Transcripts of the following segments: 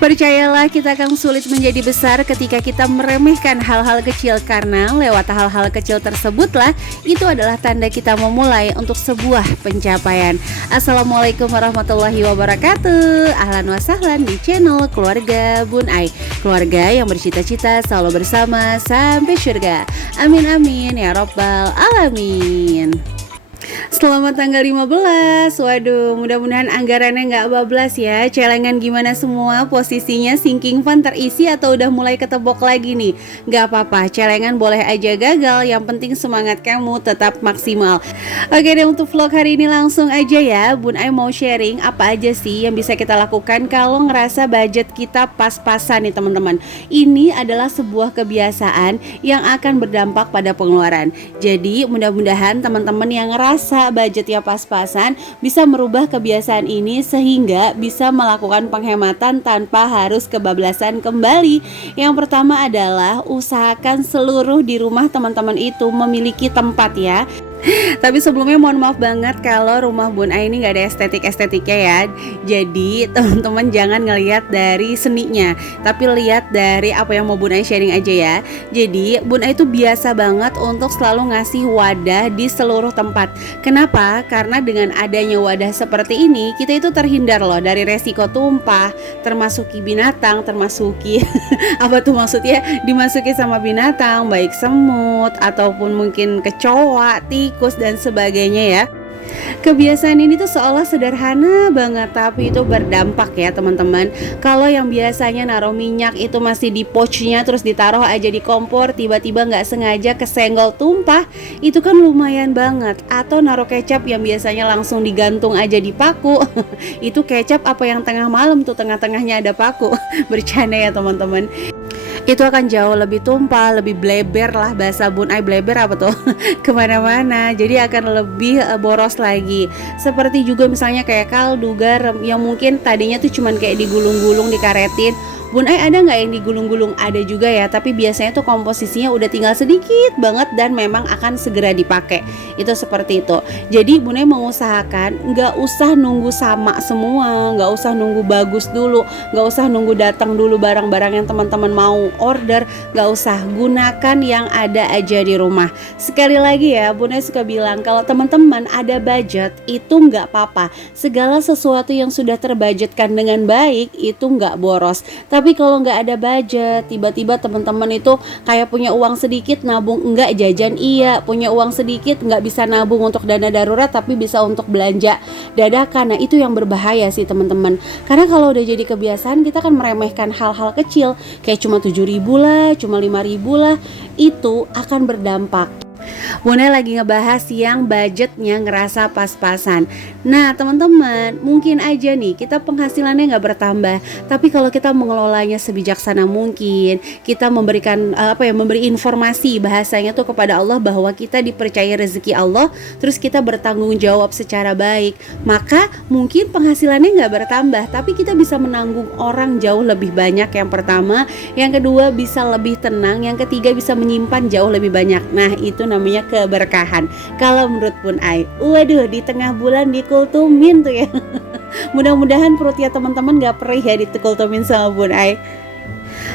Percayalah, kita akan sulit menjadi besar ketika kita meremehkan hal-hal kecil, karena lewat hal-hal kecil tersebutlah itu adalah tanda kita memulai untuk sebuah pencapaian. Assalamualaikum warahmatullahi wabarakatuh. Ahlan wa sahlan di channel Keluarga Bun Ai, keluarga yang bercita-cita selalu bersama sampai surga. Amin amin ya robbal alamin. Selamat tanggal 15. Waduh, mudah-mudahan anggarannya nggak bablas ya. Celengan gimana semua? Posisinya sinking fund terisi atau udah mulai ketebok lagi nih? Nggak apa-apa, celengan boleh aja gagal, yang penting semangat kamu tetap maksimal. Oke deh, untuk vlog hari ini langsung aja ya. Bun Ai mau sharing apa aja sih yang bisa kita lakukan kalau ngerasa budget kita pas-pasan nih teman-teman. Ini adalah sebuah kebiasaan yang akan berdampak pada pengeluaran. Jadi mudah-mudahan teman-teman yang ngerasa budgetnya pas-pasan bisa merubah kebiasaan ini sehingga bisa melakukan penghematan tanpa harus kebablasan kembali. Yang pertama adalah usahakan seluruh di rumah teman-teman itu memiliki tempat ya. Tapi sebelumnya mohon maaf banget kalau rumah Bun Ai ini gak ada estetik-estetiknya ya. Jadi teman-teman jangan ngelihat dari seninya, tapi lihat dari apa yang mau Bun Ai sharing aja ya. Jadi Bun Ai itu biasa banget untuk selalu ngasih wadah di seluruh tempat. Kenapa? Karena dengan adanya wadah seperti ini, kita itu terhindar loh dari resiko tumpah, termasuki binatang, termasuki apa tuh maksudnya, dimasuki sama binatang, baik semut ataupun mungkin kecoa, tikus dan sebagainya ya. Kebiasaan ini tuh seolah sederhana banget, tapi itu berdampak ya teman-teman. Kalau yang biasanya naruh minyak itu masih di pouchnya, terus ditaruh aja di kompor, tiba-tiba nggak sengaja kesenggol tumpah, itu kan lumayan banget. Atau naruh kecap yang biasanya langsung digantung aja di paku itu kecap apa yang tengah malam tuh tengah-tengahnya ada paku bercanda ya teman-teman. Itu akan jauh lebih tumpah, lebih bleber lah, bahasa Bun Ai bleber apa tuh kemana-mana, jadi akan lebih boros lagi. Seperti juga misalnya kayak kaldu, garam yang mungkin tadinya tuh cuman kayak digulung-gulung, dikaretin. Bun Ai ada nggak yang digulung-gulung? Ada juga ya, tapi biasanya tuh komposisinya udah tinggal sedikit banget dan memang akan segera dipakai. Itu seperti itu. Jadi Bun Ai mengusahakan nggak usah nunggu sama semua, nggak usah nunggu bagus dulu, nggak usah nunggu datang dulu barang-barang yang teman-teman mau order, nggak usah, gunakan yang ada aja di rumah. Sekali lagi ya, Bun Ai suka bilang kalau teman-teman ada budget itu nggak apa-apa. Segala sesuatu yang sudah terbudgetkan dengan baik itu nggak boros. Tapi kalau nggak ada budget, tiba-tiba teman-teman itu kayak punya uang sedikit nabung, enggak jajan iya, punya uang sedikit nggak bisa nabung untuk dana darurat tapi bisa untuk belanja dadakan. Nah itu yang berbahaya sih teman-teman. Karena kalau udah jadi kebiasaan, kita kan meremehkan hal-hal kecil kayak cuma 7.000 lah, cuma 5.000 lah, itu akan berdampak. Bun Ai lagi ngebahas yang budgetnya ngerasa pas-pasan. Nah teman-teman, mungkin aja nih kita penghasilannya nggak bertambah, tapi kalau kita mengelolanya sebijaksana mungkin, kita memberikan memberi informasi bahasanya tuh kepada Allah bahwa kita dipercaya rezeki Allah, terus kita bertanggung jawab secara baik, maka mungkin penghasilannya nggak bertambah, tapi kita bisa menanggung orang jauh lebih banyak. Yang pertama, yang kedua bisa lebih tenang, yang ketiga bisa menyimpan jauh lebih banyak. Nah itu namanya keberkahan kalau menurut Bun Ai. Waduh, di tengah bulan dikultumin tuh ya. Mudah-mudahan perutnya teman-teman gak perih ya dikultumin sama Bun Ai.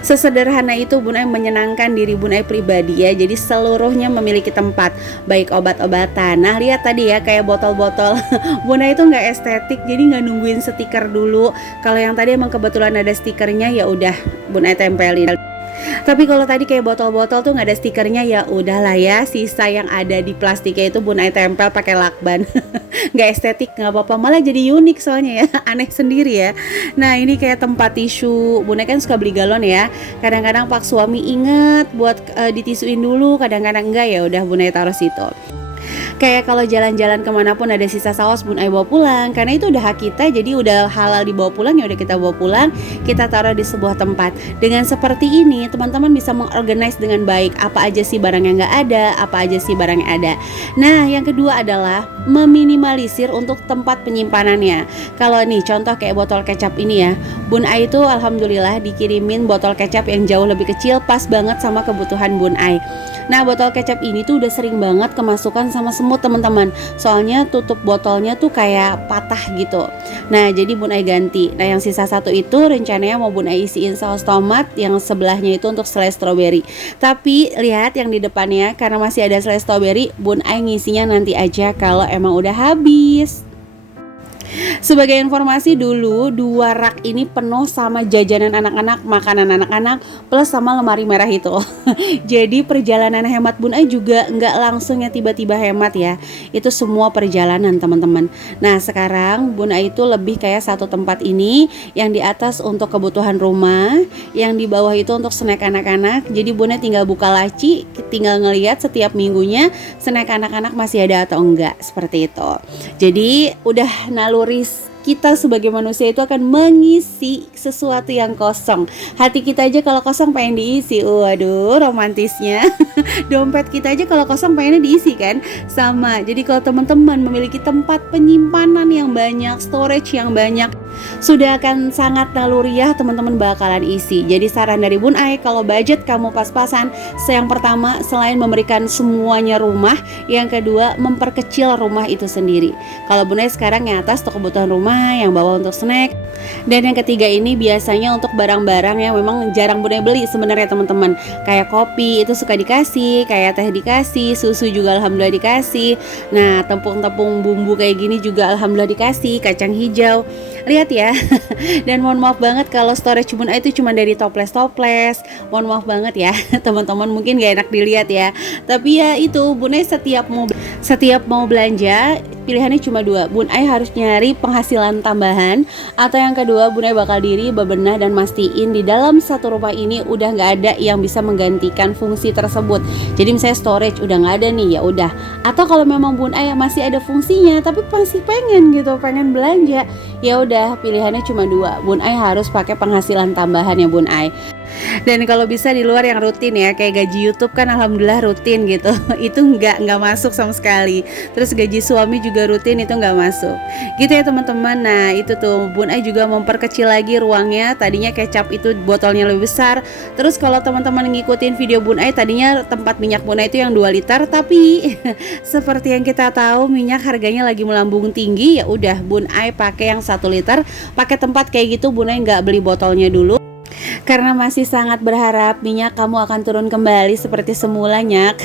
Sesederhana itu Bun Ai menyenangkan diri Bun Ai pribadi ya. Jadi seluruhnya memiliki tempat, baik obat-obatan. Nah lihat tadi ya kayak botol-botol Bun Ai itu nggak estetik, jadi nggak nungguin stiker dulu. Kalau yang tadi emang kebetulan ada stikernya, ya udah Bun Ai tempelin. Tapi kalau tadi kayak botol-botol tuh nggak ada stikernya, ya udahlah ya, sisa yang ada di plastiknya itu Bun Ai tempel pakai lakban. Nggak estetik nggak apa-apa, malah jadi unik soalnya ya, aneh sendiri ya. Nah ini kayak tempat tisu, Bun Ai kan suka beli galon ya. Kadang-kadang Pak suami inget buat ditisuin dulu, kadang-kadang enggak, ya udah Bun Ai taruh situ. Kayak kalau jalan-jalan kemanapun ada sisa saus, Bun Ai bawa pulang, karena itu udah hak kita, jadi udah halal dibawa pulang, ya udah kita bawa pulang, kita taruh di sebuah tempat. Dengan seperti ini teman-teman bisa mengorganize dengan baik apa aja sih barang yang nggak ada, apa aja sih barang yang ada. Nah yang kedua adalah meminimalisir untuk tempat penyimpanannya. Kalau nih contoh kayak botol kecap ini ya, Bun Ai itu alhamdulillah dikirimin botol kecap yang jauh lebih kecil, pas banget sama kebutuhan Bun Ai. Nah, botol kecap ini tuh udah sering banget kemasukan sama semut teman-teman. Soalnya tutup botolnya tuh kayak patah gitu. Nah, jadi Bun Ai ganti. Nah, yang sisa satu itu rencananya mau Bun Ai isiin saus tomat, yang sebelahnya itu untuk selai stroberi. Tapi lihat yang di depannya, karena masih ada selai stroberi, Bun Ai ngisinya nanti aja kalau emang udah habis. Sebagai informasi dulu, 2 rak ini penuh sama jajanan anak-anak, makanan anak-anak, plus sama lemari merah itu. Jadi perjalanan hemat Bun Ai juga nggak langsung ya tiba-tiba hemat ya. Itu semua perjalanan teman-teman. Nah sekarang Bun Ai itu lebih kayak satu tempat ini, yang di atas untuk kebutuhan rumah, yang di bawah itu untuk snack anak-anak. Jadi Bun Ai tinggal buka laci, tinggal ngelihat setiap minggunya snack anak-anak masih ada atau enggak, seperti itu. Jadi udah naluri kita sebagai manusia itu akan mengisi sesuatu yang kosong. Hati kita aja kalau kosong pengen diisi. Waduh, romantisnya. Dompet kita aja kalau kosong pengennya diisi kan? Sama. Jadi kalau teman-teman memiliki tempat penyimpanan yang banyak, storage yang banyak, sudah akan sangat naluriah teman-teman bakalan isi. Jadi saran dari Bun Ai, kalau budget kamu pas-pasan, yang pertama selain memberikan semuanya rumah, yang kedua memperkecil rumah itu sendiri. Kalau Bun Ai sekarang yang atas untuk kebutuhan rumah, yang bawah untuk snack, dan yang ketiga ini biasanya untuk barang-barang yang memang jarang Bun Ai beli sebenarnya teman-teman. Kayak kopi itu suka dikasih, kayak teh dikasih, susu juga alhamdulillah dikasih. Nah, tepung-tepung bumbu kayak gini juga alhamdulillah dikasih, kacang hijau. Lihat ya. Dan mohon maaf banget kalau storage Bun Ai itu cuma dari toples-toples. Mohon maaf banget ya teman-teman, mungkin gak enak dilihat ya. Tapi ya itu, Bun Ai setiap mau belanja pilihannya cuma 2. Bun Ai harus nyari penghasilan tambahan, atau yang kedua Bun Ai bakal diri bebenah dan mastiin di dalam satu rumah ini udah nggak ada yang bisa menggantikan fungsi tersebut. Jadi misalnya storage udah nggak ada nih, ya udah. Atau kalau memang Bun Ai masih ada fungsinya tapi masih pengen belanja, ya udah pilihannya cuma 2. Bun Ai harus pakai penghasilan tambahan ya Bun Ai. Dan kalau bisa di luar yang rutin ya, kayak gaji YouTube kan alhamdulillah rutin gitu. Itu nggak masuk sama sekali. Terus gaji suami juga rutin, itu nggak masuk. Gitu ya teman-teman. Nah itu tuh Bun Ai juga memperkecil lagi ruangnya. Tadinya kecap itu botolnya lebih besar. Terus kalau teman-teman ngikutin video Bun Ai, tadinya tempat minyak Bun Ai itu yang 2 liter. Tapi seperti yang kita tahu minyak harganya lagi melambung tinggi. Ya udah Bun Ai pakai yang 1 liter. Pakai tempat kayak gitu Bun Ai nggak beli botolnya dulu, karena masih sangat berharap minyak kamu akan turun kembali seperti semula Nyak.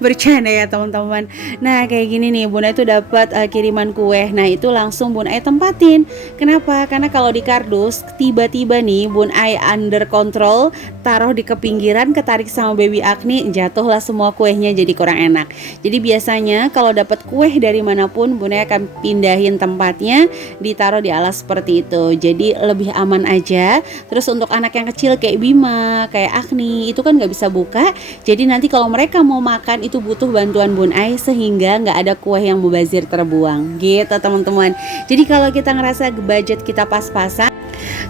Bercanda ya teman-teman. Nah kayak gini nih, Bun Ai tuh dapat kiriman kue. Nah itu langsung Bun Ai tempatin. Kenapa? Karena kalau di kardus tiba-tiba nih Bun Ai under control, taruh di kepinggiran, ketarik sama baby Agni, jatuhlah semua kuenya jadi kurang enak. Jadi biasanya kalau dapat kue dari manapun Bun Ai akan pindahin tempatnya, ditaruh di alas seperti itu. Jadi lebih aman aja. Terus untuk anak yang kecil kayak Bima, kayak Agni, itu kan nggak bisa buka. Jadi nanti kalau mereka mau makan itu butuh bantuan Bun Ai, sehingga nggak ada kue yang mubazir terbuang. Gitu teman-teman. Jadi kalau kita ngerasa budget kita pas-pasan,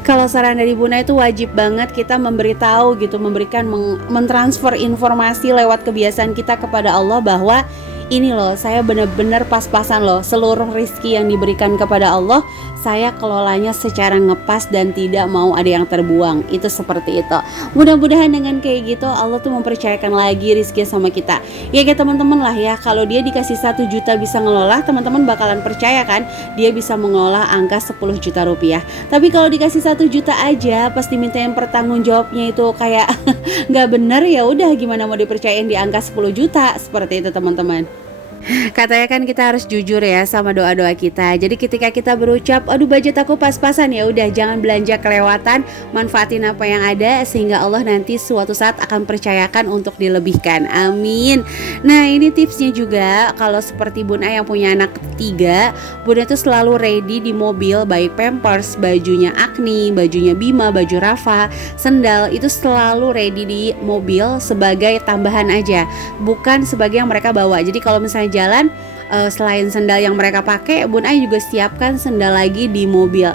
kalau saran dari Bun Ai itu wajib banget kita memberitahu gitu, memberikan mentransfer informasi lewat kebiasaan kita kepada Allah bahwa ini loh, saya benar-benar pas-pasan loh, seluruh rezeki yang diberikan kepada Allah saya kelolanya secara ngepas dan tidak mau ada yang terbuang. Itu seperti itu. Mudah-mudahan dengan kayak gitu Allah tuh mempercayakan lagi rezeki sama kita. Ya kayak teman-teman lah ya, kalau dia dikasih 1 juta bisa ngelola, teman-teman bakalan percaya kan dia bisa mengelola angka 10 juta rupiah. Tapi kalau dikasih 1 juta aja pasti minta yang pertanggung jawabnya itu kayak nggak bener, ya udah gimana mau dipercayain di angka 10 juta. Seperti itu teman-teman. Katanya kan kita harus jujur ya sama doa-doa kita. Jadi ketika kita berucap, aduh budget aku pas-pasan, ya udah jangan belanja kelewatan, manfaatin apa yang ada sehingga Allah nanti suatu saat akan percayakan untuk dilebihkan. Amin. Nah ini tipsnya juga, kalau seperti Bun Ai yang punya anak 3, Bun Ai itu selalu ready di mobil, baik pampers, bajunya Agni, bajunya Bima, baju Rafa, sendal, itu selalu ready di mobil sebagai tambahan aja, bukan sebagai yang mereka bawa. Jadi kalau misalnya jalan, selain sendal yang mereka pakai, Bun Ai juga siapkan sendal lagi di mobil.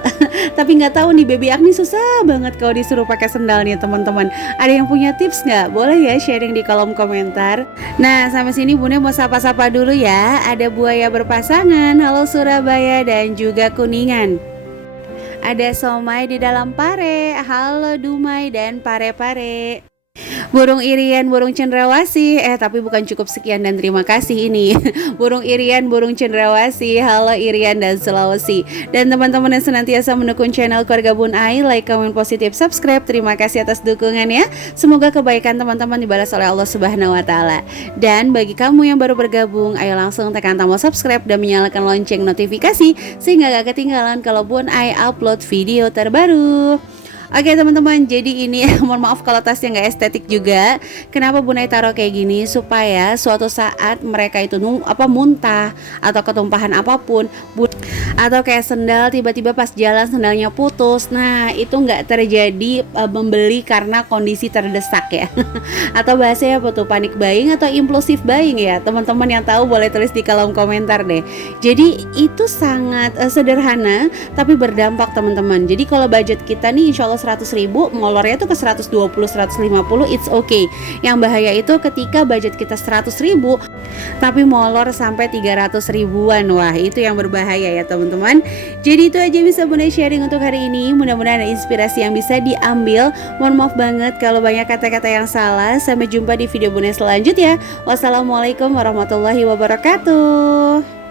Tapi nggak tahu nih baby Agni susah banget kalau disuruh pakai sendal nih teman-teman. Ada yang punya tips nggak? Boleh ya sharing di kolom komentar. Nah sampai sini Bun Ai mau sapa-sapa dulu ya. Ada Buaya Berpasangan, halo Surabaya dan juga Kuningan. Ada somai di dalam pare. Halo Dumai dan pare-pare. Burung irian, burung cendrawasih. Tapi bukan cukup sekian dan terima kasih ini. Burung irian, burung cendrawasih. Halo Irian dan Sulawesi. Dan teman-teman yang senantiasa mendukung channel Keluarga Bun Ai, like, comment, positif, subscribe. Terima kasih atas dukungannya. Semoga kebaikan teman-teman dibalas oleh Allah Subhanahu wa taala. Dan bagi kamu yang baru bergabung, ayo langsung tekan tombol subscribe dan menyalakan lonceng notifikasi sehingga gak ketinggalan kalau Bun Ai upload video terbaru. Oke teman-teman, jadi ini mohon maaf kalau tasnya nggak estetik juga. Kenapa Bun Ai taruh kayak gini? Supaya suatu saat mereka itu muntah atau ketumpahan apapun, atau kayak sendal tiba-tiba pas jalan sendalnya putus. Nah itu nggak terjadi membeli karena kondisi terdesak ya. Atau bahasanya apa tuh, panic buying atau impulsif buying ya. Teman-teman yang tahu boleh tulis di kolom komentar deh. Jadi itu sangat sederhana tapi berdampak teman-teman. Jadi kalau budget kita nih insya Allah 100.000, molornya tuh ke 120, 150, it's okay. Yang bahaya itu ketika budget kita 100.000 tapi molor sampai 300 ribuan. Wah itu yang berbahaya ya teman-teman. Jadi itu aja bisa Bun Ai sharing untuk hari ini. Mudah-mudahan ada inspirasi yang bisa diambil. Mohon maaf banget kalau banyak kata-kata yang salah. Sampai jumpa di video Bun Ai selanjutnya. Wassalamualaikum warahmatullahi wabarakatuh.